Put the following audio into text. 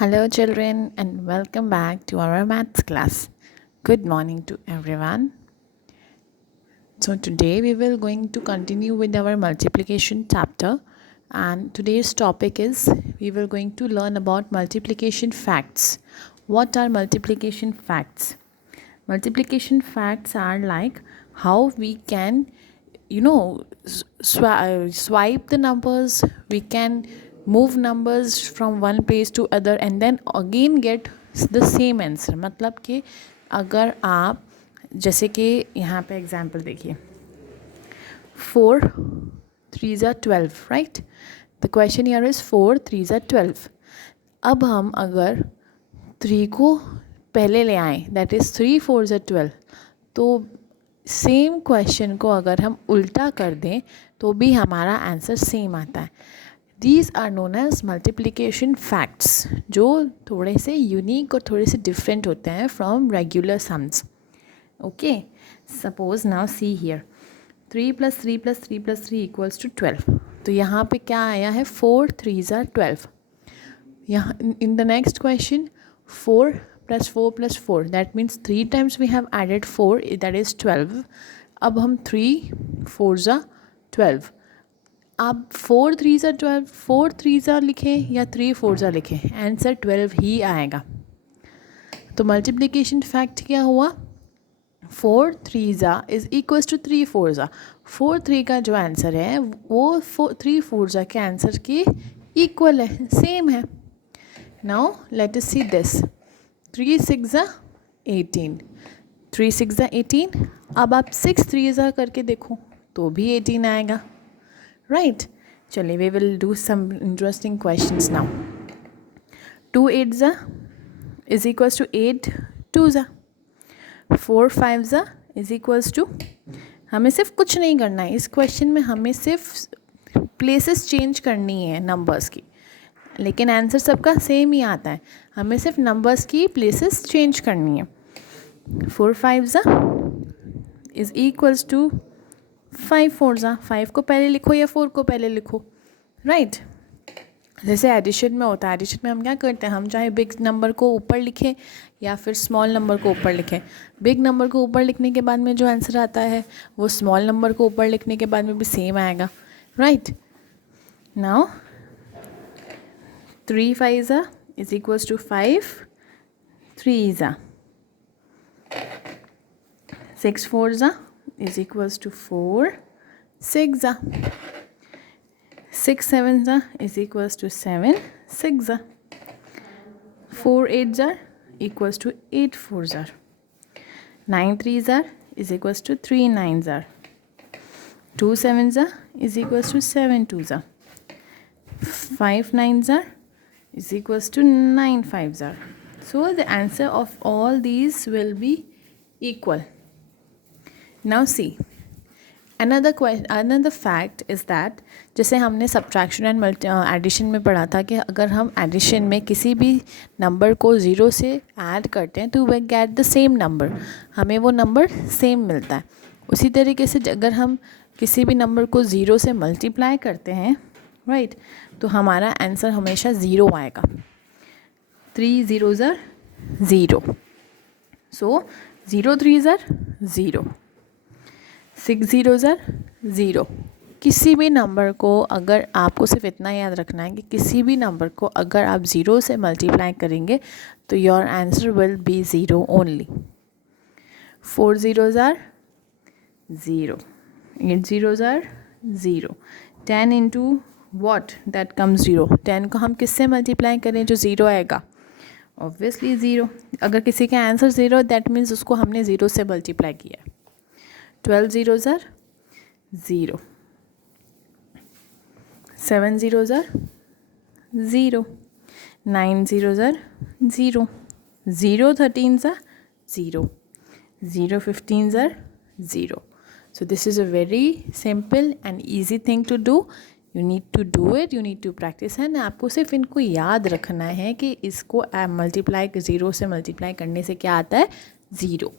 Hello, children, and welcome back to our maths class. Good morning to everyone. So today we will going to continue with our multiplication chapter, and today's topic is we will going to learn about multiplication facts. What are multiplication facts? Multiplication facts are like how we can, swipe the numbers. We can move numbers from one place to other and then again get the same answer. मतलब कि अगर आप जैसे कि यहाँ पे example देखिए 4 3s are 12, right. The question here is 4 3s are 12. अब हम अगर 3 को पहले ले आए, दैट इज़ 3 4s are 12, तो सेम क्वेश्चन को अगर हम उल्टा कर दें तो भी हमारा आंसर सेम आता है. These are known as multiplication facts, जो थोड़े से यूनिक और थोड़े से डिफरेंट होते हैं from regular sums. Okay, suppose now see here 3 + 3 + 3 + 3 = 12. तो यहाँ पे क्या आया है 4 3s are 12. यहाँ in the next question 4 + 4 + 4, that means 3 times we have added 4, that is 12. अब हम 3 4s are 12. आप 4 3s are 12, 4 3s are लिखें या 3 4s are लिखें, आंसर 12 ही आएगा. तो मल्टीप्लिकेशन फैक्ट क्या हुआ, 4 3s are = 3 4s are. 4 3 का जो आंसर है वो 3 4s are के आंसर के इक्वल है, सेम है. Now let us see this 3 6s are 18, 3 6s are 18. अब आप 6 3s are करके देखो तो भी 18 आएगा, राइट. चलिए we will do some interesting questions now. 2 8s are = 8 2s are. 4 5s are = हमें सिर्फ कुछ नहीं करना है इस क्वेश्चन में, हमें सिर्फ प्लेसेस चेंज करनी है नंबर्स की, लेकिन आंसर सबका सेम ही आता है. हमें सिर्फ नंबर्स की प्लेसेस चेंज करनी है. 4 5s are = 5 4s are. 5 को पहले लिखो या 4 को पहले लिखो, राइट. जैसे एडिशन में होता है, एडिशन में हम क्या करते हैं, हम चाहे बिग नंबर को ऊपर लिखें या फिर स्मॉल नंबर को ऊपर लिखें. बिग नंबर को ऊपर लिखने के बाद में जो आंसर आता है वो स्मॉल नंबर को ऊपर लिखने के बाद में भी सेम आएगा, right. Now 3 5s are = 5 3s are. 6 4s are = 4 6s are. 6 7s are = 7 6s are. 4 8s are = 8 4s are. 9 3s are = 3 9s are. 2 7s are = 7 2s are. 5 9s are = 9 5s are. So the answer of all these will be equal. Now see, another fact is that जैसे हमने subtraction and addition में पढ़ा था कि अगर हम addition में किसी भी नंबर को 0 से ऐड करते हैं तो we get the same number, हमें वो नंबर सेम मिलता है. उसी तरीके से अगर हम किसी भी नंबर को 0 से मल्टीप्लाई करते हैं, राइट, तो हमारा आंसर हमेशा 0 आएगा. 3 0s are 0, so 0 3s are 0, 6 0s are 0. किसी भी नंबर को अगर आपको सिर्फ इतना याद रखना है कि किसी भी नंबर को अगर आप 0 से मल्टीप्लाई करेंगे तो your answer will be 0 only. 4 0s are 0, 8 0s are 0. 10 into what, that comes 0. 10 को हम किससे मल्टीप्लाई करें जो 0 आएगा, ऑब्वियसली 0. अगर किसी का आंसर 0 दैट मीन्स उसको हमने 0 से मल्टीप्लाई किया. 12 0s are 0, 7 0s are 0, 9 0s are 0, 0 13s are 0, 0 15s are 0. So this is a very simple and easy thing to do. You need to do it, you need to practice. and आपको सिर्फ इनको याद रखना है कि इसको multiply 0 से multiply करने से क्या आता है, 0.